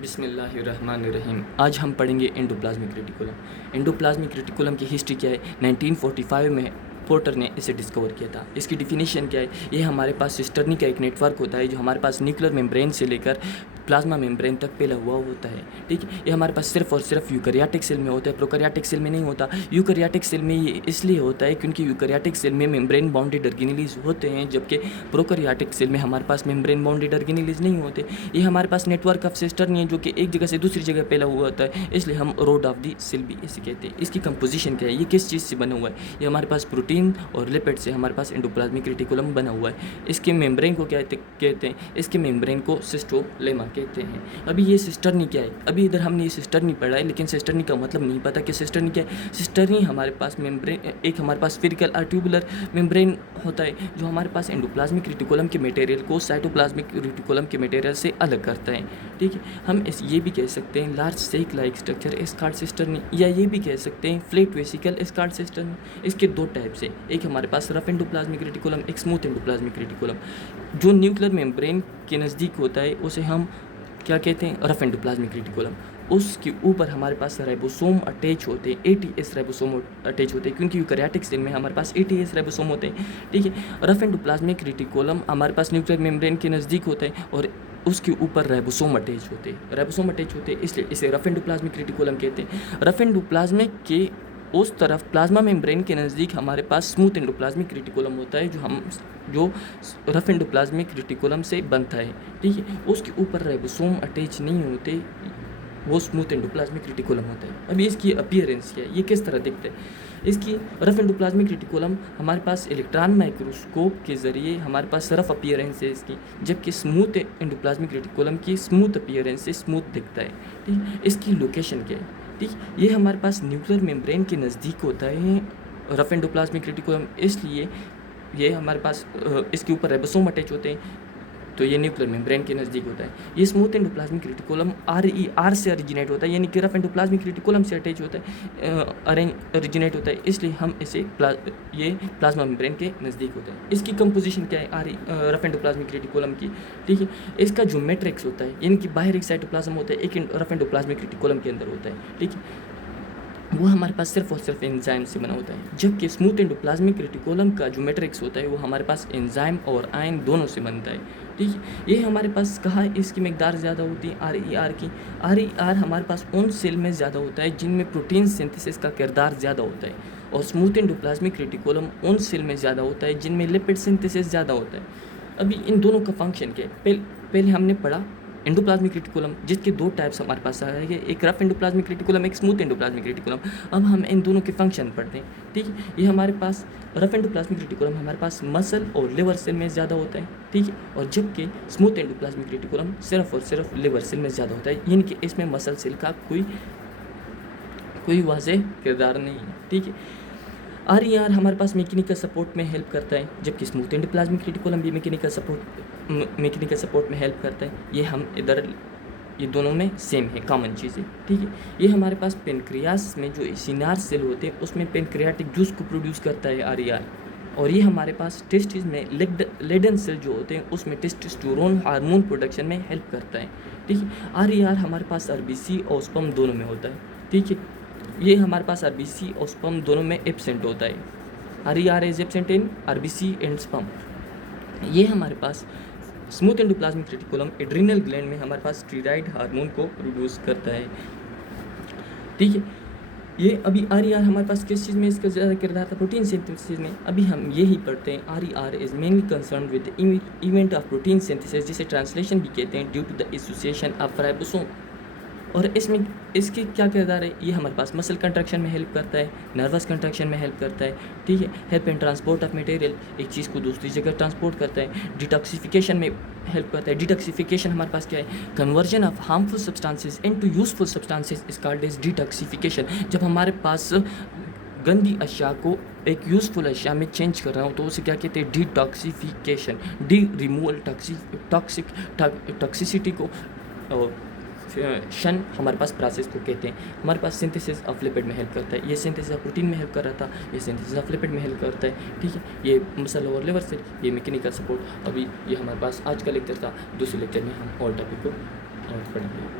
बिस्मिल्लाहिर्रहमानिर्रहीम। आज हम पढ़ेंगे एंडोप्लाज्मिक रेटिकुलम। एंडोप्लाज्मिक रेटिकुलम की हिस्ट्री क्या है? 1945 में पोर्टर ने इसे डिस्कवर किया था। इसकी डिफिनीशन क्या है? ये हमारे पास सिस्टर्नी का एक नेटवर्क होता है जो हमारे पास न्यूक्लियर मेम्ब्रेन से लेकर प्लाज्मा मेम्ब्रेन तक फैला हुआ होता है। ठीक है, ये हमारे पास सिर्फ और सिर्फ यूकैरियोटिक सेल में होता है, प्रोकैरियोटिक सेल में नहीं होता। यूकैरियोटिक सेल में ये इसलिए होता है क्योंकि यूकैरियोटिक सेल में मेम्ब्रेन बाउंडेड ऑर्गेनेल्स होते हैं, जबकि प्रोकैरियोटिक सेल में हमारे पास मेम्ब्रेन बाउंडेड ऑर्गेनेल्स नहीं होते। ये हमारे पास नेटवर्क ऑफ सिस्टर्नी है जो कि एक जगह से दूसरी जगह फैला हुआ होता है, इसलिए हम रोड ऑफ दी सेल भी इसे कहते हैं। इसकी कंपोजिशन क्या है? ये किस चीज़ से बना हुआ है? ये हमारे पास प्रोटीन और लिपिड से हमारे पास एंडोप्लाज्मिक रेटिकुलम बना हुआ है। इसके मेम्ब्रेन को क्या कहते हैं? इसके मेम्ब्रेन को सिस्टोलेमा कहते हैं। अभी ये सिस्टर्नी क्या है? अभी इधर हमने ये सिस्टर्नी पढ़ा है, लेकिन सिस्टर्नी का मतलब नहीं पता कि सिस्टर्नी क्या है। सिस्टर्नी हमारे पास मेम्ब्रेन, एक हमारे पास स्फेरिकल और ट्यूबुलर मेम्ब्रेन होता है जो हमारे पास एंडोप्लाज्मिक रेटिकुलम के मटेरियल को साइटोप्लाज्मिक रेटिकुलम के मटेरियल से अलग करता है। ठीक है, हम ये भी कह सकते हैं लार्ज सेक लाइक स्ट्रक्चर एस्कार्ड सिस्टर्नी, या ये भी कह सकते हैं फ्लैट वेसिकल एस्कार्ड सिस्टर्नी। इसके दो टाइप्स हैं, एक हमारे पास रफ एंडोप्लाज्मिक रेटिकुलम, एक स्मूथ एंडोप्लाज्मिक रेटिकुलम। जो न्यूक्लियर मेम्ब्रेन के नज़दीक होता है उसे हम क्या कहते हैं? Rough endoplasmic reticulum. उसके ऊपर हमारे पास राइबोसोम अटैच होते हैं, एटीएस राइबोसोम अटैच होते हैं, क्योंकि यूकैरियोटिक सेल में हमारे पास एटीएस राइबोसोम होते हैं। ठीक है, रफ एंडोप्लाज्मिक रेटिकुलम हमारे पास न्यूक्लियर मेम्ब्रेन के नज़दीक होता है और उसके ऊपर राइबोसोम अटैच होते हैं। राइबोसोम अटैच होते हैं इसलिए इसे रफ एंडोप्लाज्मिक रेटिकुलम कहते हैं। रफ एंडोप्लाज्मिक के उस तरफ प्लाज्मा मेम्ब्रेन के नज़दीक हमारे पास स्मूथ एंडोप्लाज्मिक रेटिकुलम होता है जो रफ एंडोप्लाज्मिक रेटिकुलम से बनता है। ठीक है, उसके ऊपर राइबोसोम अटैच नहीं होते, वो स्मूथ एंडोप्लाज्मिक रेटिकुलम होता है। अभी इसकी अपीयरेंस क्या है? ये किस तरह दिखता है? इसकी रफ एंडोप्लाज्मिक रेटिकुलम हमारे पास इलेक्ट्रॉन माइक्रोस्कोप के ज़रिए हमारे पास रफ अपीयरेंस है इसकी, जबकि स्मूथ एंडोप्लाज्मिक रेटिकुलम की स्मूथ अपीयरेंस से स्मूथ दिखता है। ठीक है, इसकी लोकेशन क्या है? ठीक, ये हमारे पास न्यूक्लियर मेम्ब्रेन के नज़दीक होता है रफ एंडोप्लाज्मिक रेटिकुलम, इसलिए ये हमारे पास इसके ऊपर राइबोसोम अटैच होते हैं, तो ये न्यूक्लियर मेम्ब्रेन के नज़दीक होता है। ये स्मूथ एंडोप्लाज्मिक रेटिकुलम आर से ओरिजिनेट होता है, यानी कि रफ एंडोप्लाज्मिक रेटिकुलम से अटैच होता है, ओरिजिनेट होता है, इसलिए हम इसे ये प्लाज्मा मेम्ब्रेन के नज़दीक होता है। इसकी कंपोजिशन क्या है रफ एंडोप्लाज्मिक रेटिकुलम की? ठीक है, इसका जो मैट्रिक्स होता है, यानी कि बाहर एक साइटोप्लाज्म होता है, एक रफ एंडोप्लाज्मिक रेटिकुलम के अंदर होता है। ठीक है, वो हमारे पास सिर्फ और सिर्फ एंजाइम से बना होता है, जबकि स्मूथ एंडोप्लाज्मिक रेटिकुलम का जो मैट्रिक्स होता है वो हमारे पास एंजाइम और आयन दोनों से बनता है। ठीक है, ये हमारे पास कहाँ इसकी मकदार ज़्यादा होती है? आर की। आर हमारे पास उन सेल में ज़्यादा होता है जिनमें प्रोटीन सिंथेसिस का किरदार ज़्यादा होता है, और स्मूथ एंडोप्लाज्मिक रेटिकुलम उन सेल में ज़्यादा होता है जिनमें लिपिड सिंथेसिस ज़्यादा होता है। अभी इन दोनों का फंक्शन क्या है? पहले हमने पढ़ा एंडोप्लाज्मिक रेटिकुलम, जिसके दो टाइप्स हमारे पास आ रहे हैं, एक रफ एंडोप्लाज्मिक रेटिकुलम, एक स्मूथ एंडोप्लाज्मिक रेटिकुलम। अब हम इन दोनों के फंक्शन पढ़ते हैं। ठीक है, ये हमारे पास रफ एंडोप्लाज्मिक रेटिकुलम हमारे पास मसल और लिवर सेल में ज़्यादा होता है। ठीक है, और जबकि स्मूथ एंडोप्लाज्मिक रेटिकुलम सिर्फ और सिर्फ लिवर सेल में ज़्यादा होता है, यानी कि इसमें मसल सेल का कोई वाज़ेह किरदार नहीं है। ठीक है, आर हमारे पास मैकेनिकल सपोर्ट में हेल्प करता है, जबकि स्मूथ एंडोप्लाज्मिक रेटिकुलम भी मैकेनिकल सपोर्ट में हेल्प करता है। ये हम इधर ये दोनों में सेम है, कॉमन चीज़ें। ठीक है, ये हमारे पास पेनक्रियास में जो सिनार सेल होते हैं उसमें पेनक्रियाटिक जूस को प्रोड्यूस करता है आर, और ये हमारे पास टेस्टिस में लेडन सेल जो होते हैं उसमें टेस्टोस्टेरोन हार्मोन प्रोडक्शन में हेल्प करता है। ठीक है, आर हमारे पास आरबीसी और स्पर्म दोनों में होता है। ठीक है, ये हमारे पास आरबीसी और स्पर्म दोनों में एब्सेंट होता है। R is absent in RBC and sperm. ये हमारे पास smooth endoplasmic reticulum adrenal gland में हमारे पास स्टीरॉयड हार्मोन को प्रोड्यूस करता है। ठीक है, ये अभी आर हमारे पास किस चीज़ में इसका ज़्यादा किरदार था? प्रोटीन सिंथेसिस में। अभी हम यही पढ़ते हैं R is mainly concern with event of protein synthesis, जिसे ट्रांसलेशन भी कहते हैं, due to the association of ribosome. और इसमें इसके क्या किरदार है? ये हमारे पास मसल कंट्रक्शन में हेल्प करता है, नर्वस कंट्रक्शन में हेल्प करता है। ठीक है, help in transport of material, एक चीज़ को दूसरी जगह ट्रांसपोर्ट करता है। डिटॉक्सिफिकेशन में हेल्प करता है। डिटॉक्सिफिकेशन हमारे पास क्या है? Conversion of harmful substances into useful substances is called as detoxification. जब हमारे पास गंदी अशिया को एक यूज़फुल अशिया में चेंज कर रहा हूँ तो उसे क्या कहते हैं? डिटॉक्सिफिकेशन। रिमूवल टॉक्सिसिटी को शन हमारे पास प्रोसेस को कहते हैं। हमारे पास सिंथेसिस ऑफ लिपिड में हेल्प करता है, ये सिंथेसिस ऑफ प्रोटीन में हेल्प कर रहा था, ये सिंथेसिस ऑफ लिपिड में हेल्प करता है। ठीक है, ये मसल और लिवर से ये मैकेनिकल सपोर्ट। अभी ये हमारे पास आज का लेक्चर था, दूसरे लेक्चर में हम और टॉपिक को पढ़ेंगे।